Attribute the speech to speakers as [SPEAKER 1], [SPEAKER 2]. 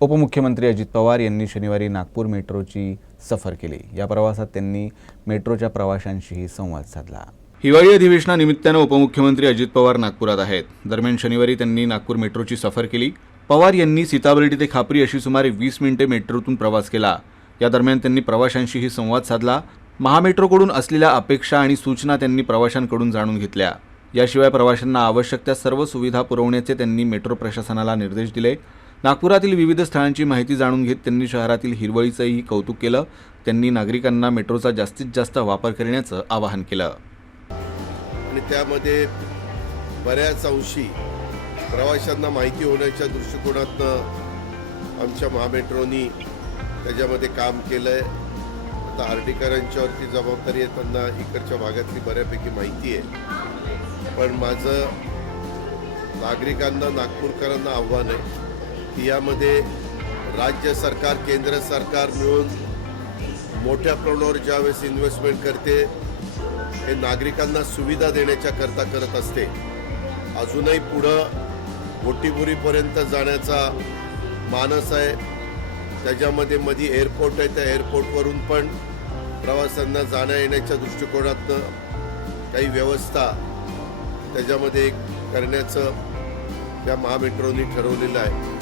[SPEAKER 1] उपमुख्यमंत्री अजित पवार यांनी शनिवारी नागपूर मेट्रोची सफर केली. या प्रवासात त्यांनी मेट्रोच्या प्रवाशांशीही संवाद साधला. हिवाळी अधिवेशनानिमित्तानं उपमुख्यमंत्री अजित पवार नागपुरात आहेत. दरम्यान शनिवारी त्यांनी नागपूर मेट्रोची सफर केली. पवार यांनी सीताबर्डी ते खापरी अशी सुमारे वीस मिनिटे मेट्रोतून प्रवास केला. या दरम्यान त्यांनी प्रवाशांशीही संवाद साधला. महामेट्रोकडून असलेल्या अपेक्षा आणि सूचना त्यांनी प्रवाशांकडून जाणून घेतल्या. याशिवाय प्रवाशांना आवश्यक त्या सर्व सुविधा पुरवण्याचे त्यांनी मेट्रो प्रशासनाला निर्देश दिले. नागपुरातील विविध स्थळांची माहिती जाणून घेत त्यांनी शहरातील हिरवळीचंही कौतुक केलं. त्यांनी नागरिकांना मेट्रोचा जास्तीत जास्त वापर करण्याचं आवाहन केलं.
[SPEAKER 2] आणि त्यामध्ये बऱ्याच अंशी प्रवाशांना माहिती होण्याच्या दृष्टिकोनातनं आमच्या महामेट्रोनी त्याच्यामध्ये काम केलं आहे आता हर्डीकरांच्यावरती जबाबदारी आहे त्यांना इकडच्या भागातली बऱ्यापैकी माहिती आहे. पण माझं नागरिकांना नागपूरकरांना आव्हान आहे यामध्ये राज्य सरकार केंद्र सरकार मिळून मोठ्या प्रमाणावर ज्यावेळेस इन्व्हेस्टमेंट करते हे नागरिकांना सुविधा देण्याच्या करता करत असते. अजूनही पुढं गोटीबुरीपर्यंत जाण्याचा मानस आहे. त्याच्यामध्ये मधी एअरपोर्ट आहे त्या एअरपोर्टवरून पण प्रवाशांना जाण्या येण्याच्या दृष्टिकोनातनं काही व्यवस्था त्याच्यामध्ये करण्याचं त्या महामेट्रोनी ठरवलेलं आहे.